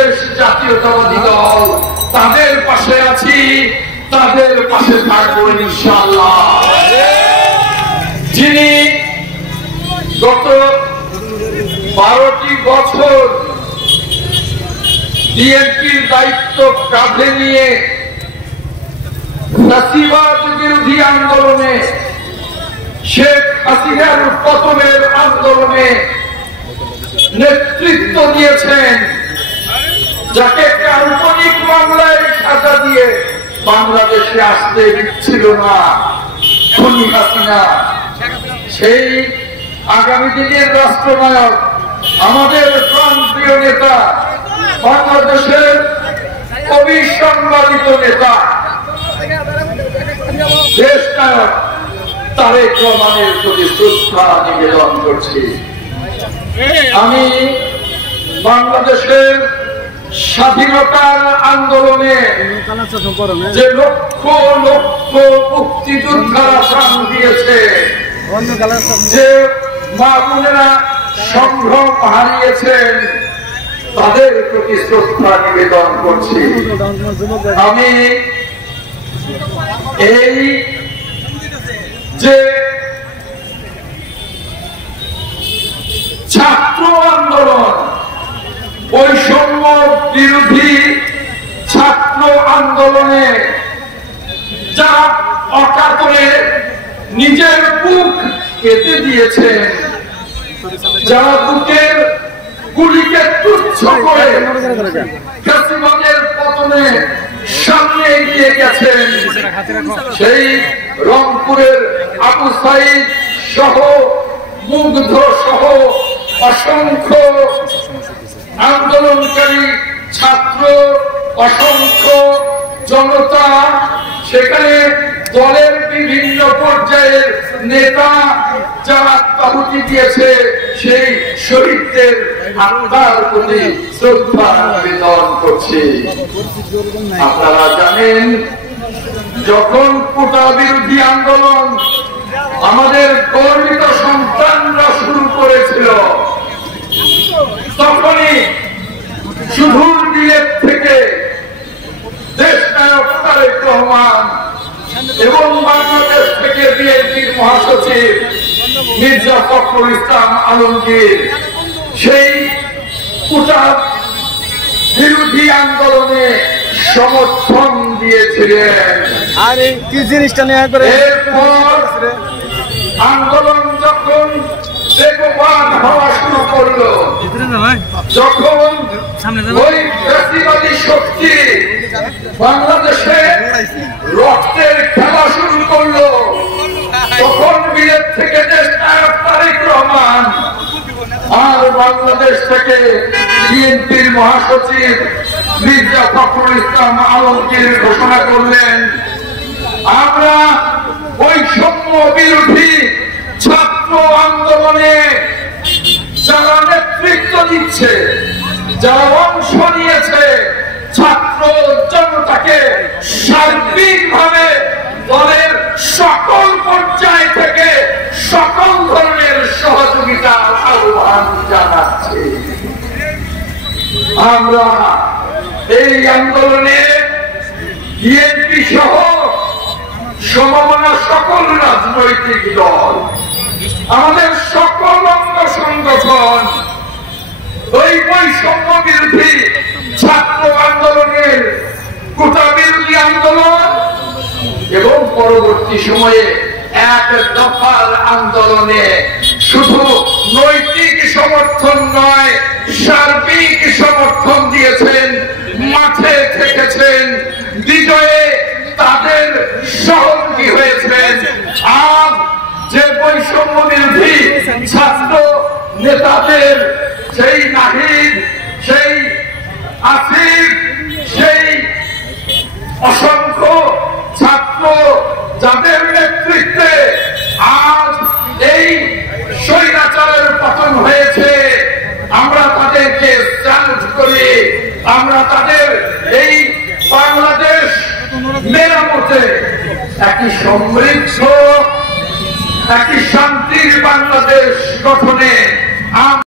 বাংলাদেশ জাতীয়তাবাদী দল তাদের পাশে আছি, তাদের পাশে থাকবো ইনশাআল্লাহ। যিনি গত 12টি বছর বিএনপির দায়িত্ব কাঁধে নিয়ে ফ্যাসিবাদ বিরোধী আন্দোলনে, শেখ হাসিনার পতনের আন্দোলনে নেতৃত্ব দিয়েছেন, যাকে কাল্পনিক মামলায় সাজা দিয়ে বাংলাদেশে আসতে দিচ্ছিল না খুনি হাসিনা, সেই আগামী দিনের রাষ্ট্রনায়ক, আমাদের প্রান্তীয় নেতা, বাংলাদেশের অবিসংবাদিত নেতা, দেশ নায়ক তারেক রহমানের প্রতি শ্রদ্ধা নিবেদন করছি। আমি বাংলাদেশের স্বাধীনতার আন্দোলনে যে লক্ষ লক্ষ মুক্তিযোদ্ধারা প্রাণ দিয়েছে, যে মা বোনেরা সংগ্রাম হারিয়েছেন, তাদের প্রতি শ্রদ্ধা নিবেদন করছি। আমি এই যে ছাত্র আন্দোলন, বৈষম্য বিরোধী ছাত্র আন্দোলনে যা অকাতরে নিজের বুক কেটে দিয়েছে, যারা বুকের গুলিকে তুচ্ছ করে ফ্যাসিবাদের পতনে সামনে এগিয়ে গেছেন, সেই রংপুরের আবু সাইদ সহ, মুগ্ধ সহ অসংখ্য আন্দোলনকারী ছাত্র, অসংখ্য জনতা, সেখানে দলের বিভিন্ন পর্যায়ের নেতা যারা আত্মাহুতি দিয়েছে, সেই শহীদদের আত্মার প্রতি শ্রদ্ধা নিবেদন করছে। আপনারা জানেন, যখন কোটা বিরোধী আন্দোলন আমাদের গর্বিত সন্তানরা শুরু করেছিল, তখনই সুদূর বিলেত থেকে দেশ নায়ক তারেক রহমান এবং বাংলাদেশ থেকে বিএনপির মহাসচিব মির্জা ফখরুল ইসলাম আলমগীর সেই কোটা বিরোধী আন্দোলনে সমর্থন দিয়েছিলেন। এরপর আন্দোলন যখন বেগবান হওয়া শুরু করলো, যখন ওই ফ্যাসিবাদী শক্তি বাংলাদেশে রক্তের খেলা শুরু করলো, তখন বিলেত থেকে দেশ নায়ক তারেক রহমান আর বাংলাদেশ থেকে বিএনপির মহাসচিব মির্জা ফখরুল ইসলাম আলমগীর ঘোষণা করলেন, আমরা বৈষম্য বিরোধী ছাত্র আন্দোলনে যারা নেতৃত্ব দিচ্ছে, যারা অংশ নিয়েছে, ছাত্র জনতাকে সার্বিকভাবে দলের সকল পর্যায় থেকে সকল ধরনের সহযোগিতার আহ্বান জানাচ্ছি। আমরা এই আন্দোলনে বিএনপি সহ সমমনা সকল রাজনৈতিক দল, আমাদের সকল অঙ্গ সংগঠন ওই বৈষম্য বিরোধী ছাত্র আন্দোলনের, কোটা বিরোধী আন্দোলন এবং পরবর্তী সময়ে এক দফার আন্দোলনে শুধু নৈতিক সমর্থন নয়, সার্বিক সমর্থন দিয়েছেন, মাঠে থেকেছেন, বিজয়ে তাদের সহযোগী হয়েছেন। আজ যে বৈষম্য বিরোধী ছাত্র নেতাদের, সেই নাহিদ, সেই আসিফ, সেই অসংখ্য ছাত্র যাদের নেতৃত্বে আজ এই স্বৈরাচারের পতন হয়েছে, আমরা তাদেরকে স্যালুট করি। আমরা তাদের এই বাংলাদেশ মেরামতে, একটি সমৃদ্ধ, একটি শান্তির বাংলাদেশ গঠনে